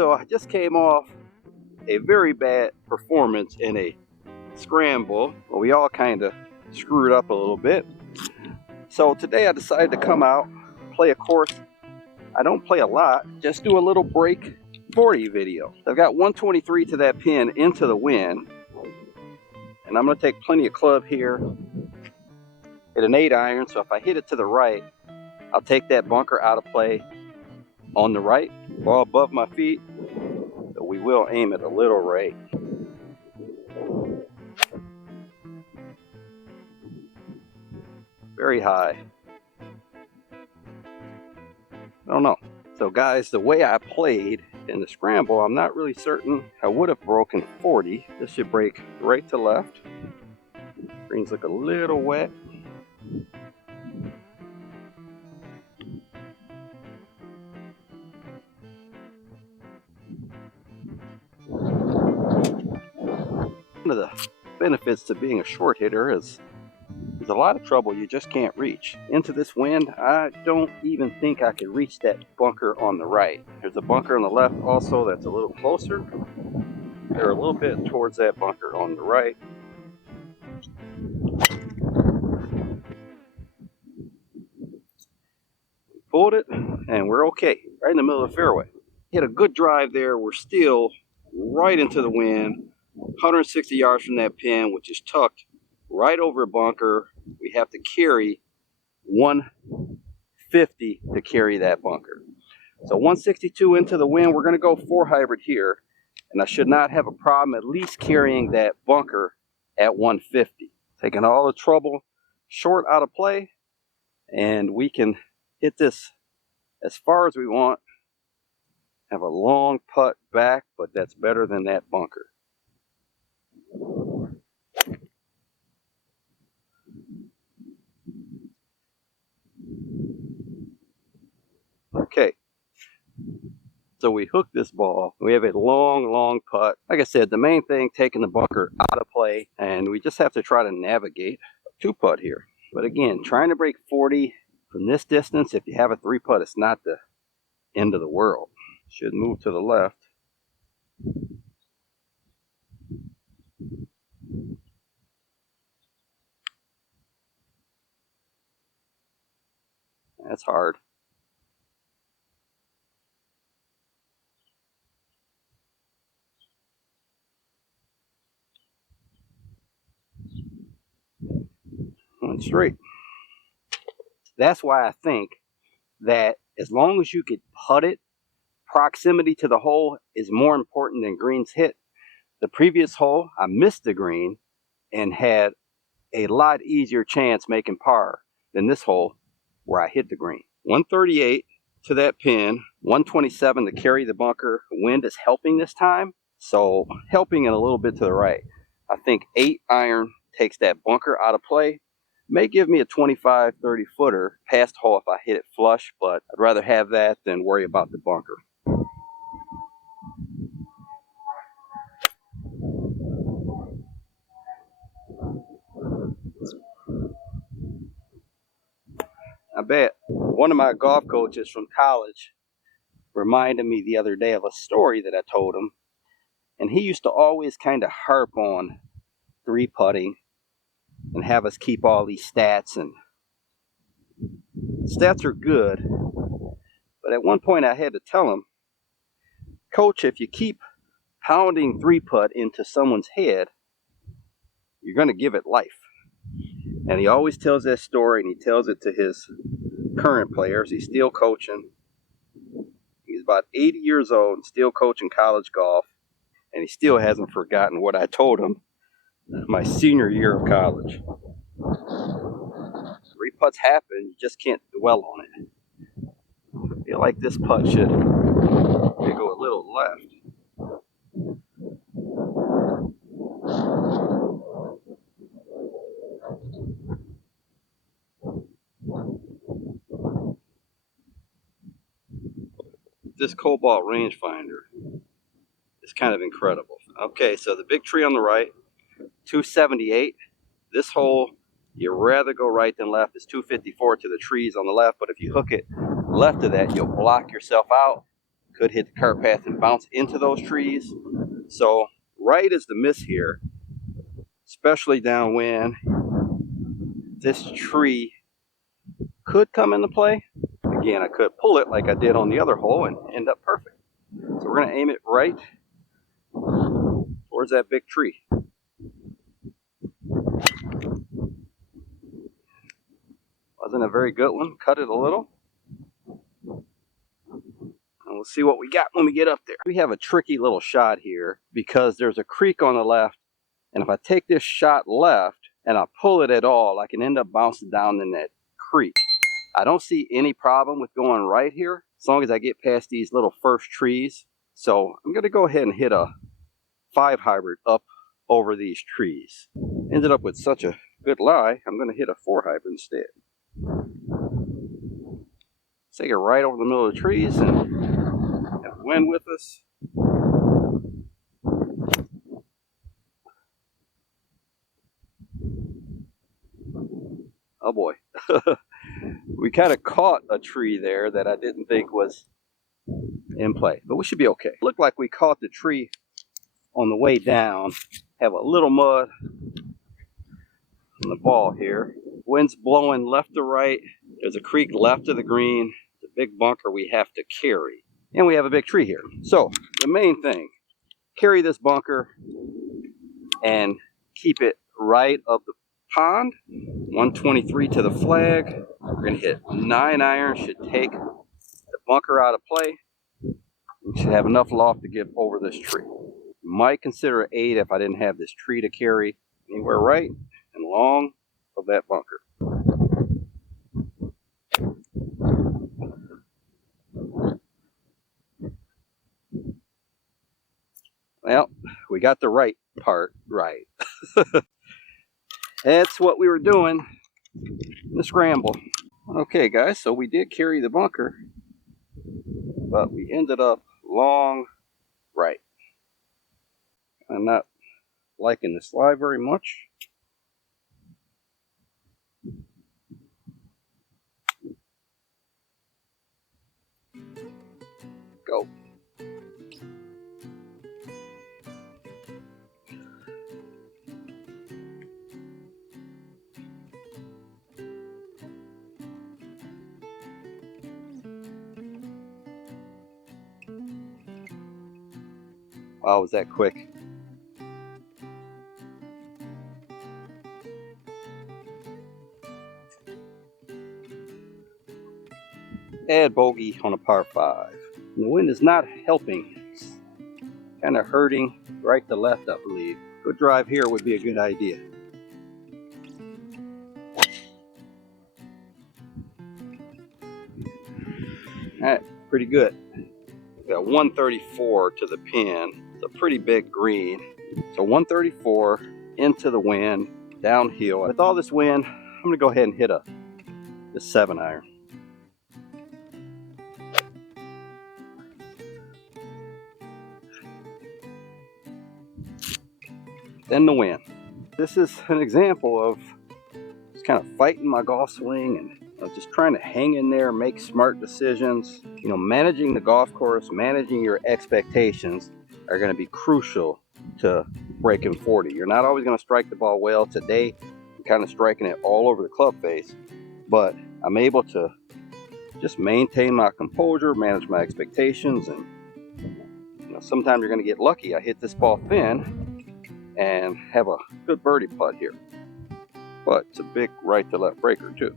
so I just came off a very bad performance in a scramble. Well, we all kind of screwed up a little bit. So today I decided to come out, play a course. I don't play a lot, just do a little break 40 video. I've got 123 to that pin into the wind, and I'm going to take plenty of club here. Hit an 8-iron, so if I hit it to the right, I'll take that bunker out of play on the right, ball above my feet. So we will aim it a little right. Very high. I don't know. So guys, the way I played in the scramble, I'm not really certain I would have broken 40. This should break right to left. Greens look a little wet. One of the benefits to being a short hitter is there's a lot of trouble you just can't reach. Into this wind, I don't even think I could reach that bunker on the right. There's a bunker on the left also that's a little closer. They're a little bit towards that bunker on the right. Pulled it, and we're okay. Right in the middle of the fairway. Hit a good drive there. We're still right into the wind. 160 yards from that pin, which is tucked right over a bunker. We have to carry 150 to carry that bunker. So 162 into the wind. We're going to go 4 hybrid here, and I should not have a problem at least carrying that bunker at 150. Taking all the trouble short out of play, and we can hit this as far as we want. Have a long putt back, but that's better than that bunker. Okay, so we hook this ball. We have a long putt. Like I said, the main thing, taking the bunker out of play, and we just have to try to navigate a 2-putt here. But again, trying to break 40 from this distance, if you have a 3-putt, it's not the end of the world. Should move to the left. That's hard. Went straight. That's why I think that as long as you could putt it, proximity to the hole is more important than greens hit. The previous hole, I missed the green and had a lot easier chance making par than this hole where I hit the green. 138 to that pin, 127 to carry the bunker. Wind is helping this time, so helping it a little bit to the right. I think 8-iron takes that bunker out of play. May give me a 25-30 footer past hole if I hit it flush, but I'd rather have that than worry about the bunker. I bet one of my golf coaches from college reminded me the other day of a story that I told him, and he used to always kind of harp on 3-putting and have us keep all these stats, and stats are good, but at one point I had to tell him, Coach, if you keep pounding 3-putt into someone's head, you're going to give it life. And he always tells that story, and he tells it to his current players. He's still coaching. He's about 80 years old and still coaching college golf, and he still hasn't forgotten what I told him my senior year of college. 3-putts happen, you just can't dwell on it. I feel like this putt should go a little left. This cobalt rangefinder is kind of incredible. Okay, so the big tree on the right, 278. This hole, you'd rather go right than left. It's 254 to the trees on the left, but if you hook it left of that, you'll block yourself out could hit the cart path and bounce into those trees. So right is the miss here, especially downwind. This tree could come into play. Again, I could pull it like I did on the other hole and end up perfect. So we're going to aim it right towards that big tree. Wasn't a very good one. Cut it a little. And we'll see what we got when we get up there. We have a tricky little shot here because there's a creek on the left. And if I take this shot left and I pull it at all, I can end up bouncing down in that creek. I don't see any problem with going right here as long as I get past these little first trees. So I'm going to go ahead and hit a 5 hybrid up over these trees. Ended up with such a good lie, I'm going to hit a 4 hybrid instead. Take it right over the middle of the trees and have the wind with us. Oh boy. We kind of caught a tree there that I didn't think was in play, but we should be okay. Looked like we caught the tree on the way down. Have a little mud on the ball here. Wind's blowing left to right. There's a creek left of the green. It's a big bunker we have to carry. And we have a big tree here. So the main thing, carry this bunker and keep it right of the pond. 123 to the flag. We're going to hit 9 iron. Should take the bunker out of play. We should have enough loft to get over this tree. Might consider 8 if I didn't have this tree to carry anywhere right and long of that bunker. Well, we got the right part right. That's what we were doing in the scramble. Okay guys, so we did carry the bunker, but we ended up long right. I'm not liking this lie very much. Go. Wow, was that quick? Add bogey on a par 5. The wind is not helping. It's kind of hurting right to left, I believe. Good drive here would be a good idea. Alright, pretty good. Got 134 to the pin. It's a pretty big green. So 134 into the wind, downhill. With all this wind, I'm going to go ahead and hit the 7 iron. Then the wind. This is an example of just kind of fighting my golf swing and just trying to hang in there, make smart decisions. You know, managing the golf course, managing your expectations are going to be crucial to breaking 40. You're not always going to strike the ball well. Today, I'm kind of striking it all over the club face, but I'm able to just maintain my composure, manage my expectations, and you know, sometimes you're going to get lucky. I hit this ball thin and have a good birdie putt here, but it's a big right to left breaker too.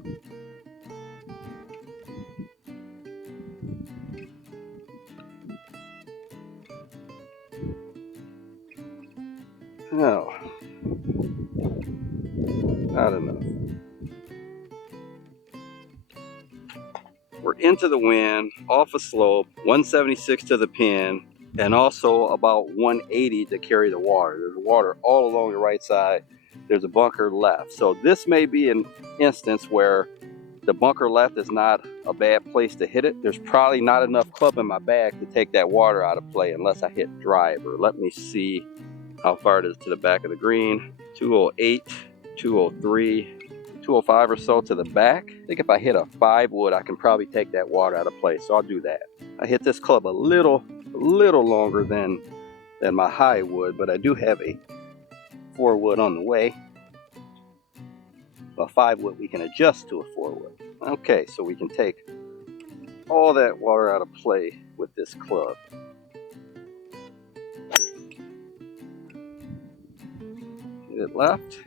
No, not enough. We're into the wind, off a slope, 176 to the pin, and also about 180 to carry the water. There's water all along the right side. There's a bunker left. So this may be an instance where the bunker left is not a bad place to hit it. There's probably not enough club in my bag to take that water out of play unless I hit driver. Let me see how far it is to the back of the green. 208, 203, 205 or so to the back. I think if I hit a 5 wood, I can probably take that water out of play, so I'll do that. I hit this club a little longer than my high wood, but I do have a 4 wood on the way. A 5 wood we can adjust to a 4 wood. Okay, so we can take all that water out of play with this club. Get it left.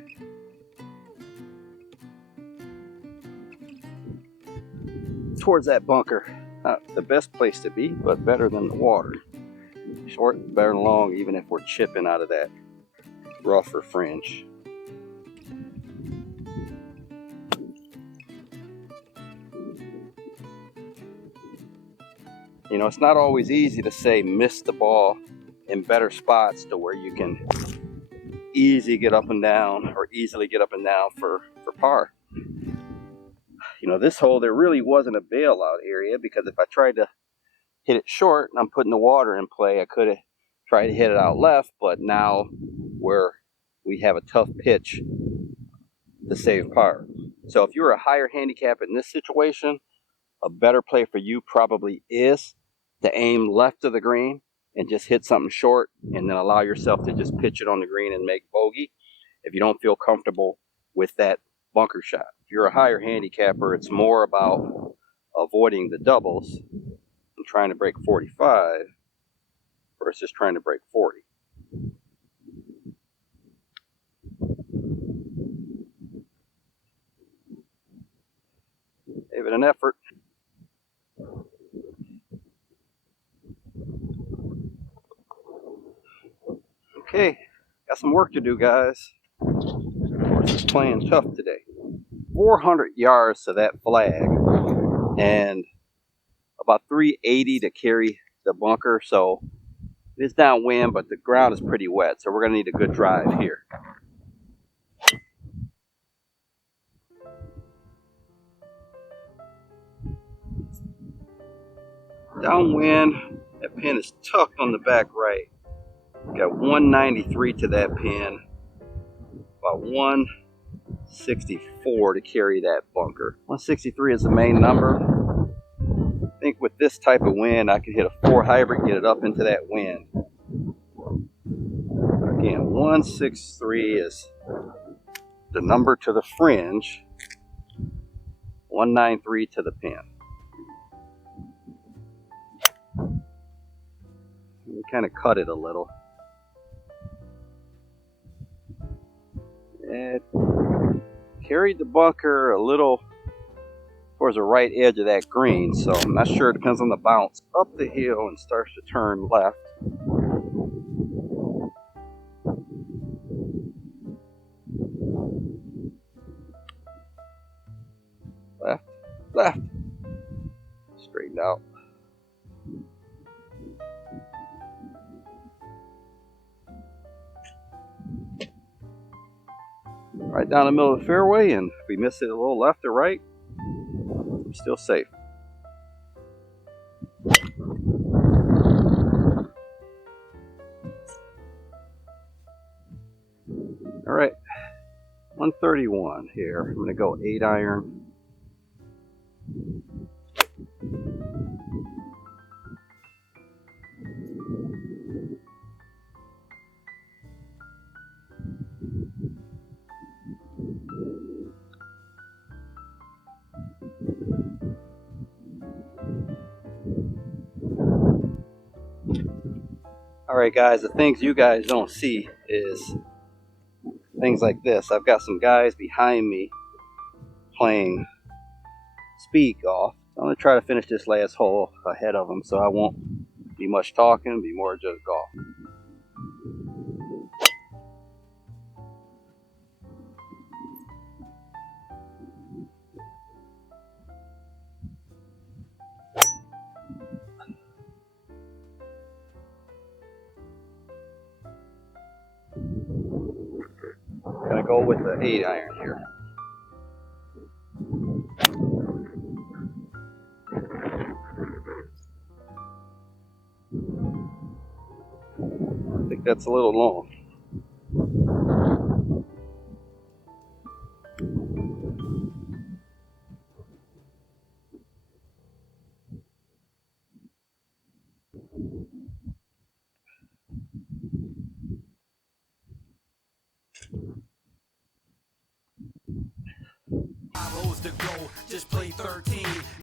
Towards that bunker. Not the best place to be, but better than the water. Short, better than long, even if we're chipping out of that rougher fringe. You know, it's not always easy to say miss the ball in better spots to where you can easily get up and down for par. You know, this hole, there really wasn't a bailout area, because if I tried to hit it short and I'm putting the water in play, I could have tried to hit it out left, but now where we have a tough pitch to save par. So if you're a higher handicap in this situation, a better play for you probably is to aim left of the green and just hit something short, and then allow yourself to just pitch it on the green and make bogey if you don't feel comfortable with that bunker shot. If you're a higher handicapper, it's more about avoiding the doubles and trying to break 45 versus trying to break 40. Give it an effort. Okay, got some work to do, guys. Of course, it's playing tough today. 400 yards to that flag and about 380 to carry the bunker. So it is downwind, but the ground is pretty wet, so we're going to need a good drive here. Downwind, that pin is tucked on the back right. Got 193 to that pin, about 164 to carry that bunker. 163 is the main number. I think with this type of wind, I could hit a 4 hybrid, get it up into that wind. Again, 163 is the number to the fringe, 193 to the pin. We kind of cut it a little. It carried the bunker a little towards the right edge of that green, so I'm not sure. It depends on the bounce. Up the hill and starts to turn left. Left, left. Straightened out. Right down the middle of the fairway, and if we miss it a little left or right, I'm still safe. All right, 131 here. I'm going to go 8 iron. Alright guys, the things you guys don't see is things like this. I've got some guys behind me playing speed golf. I'm going to try to finish this last hole ahead of them, so I won't be much talking, be more just golf. Gonna go with the 8 iron here. I think that's a little long. to go. Just play 13.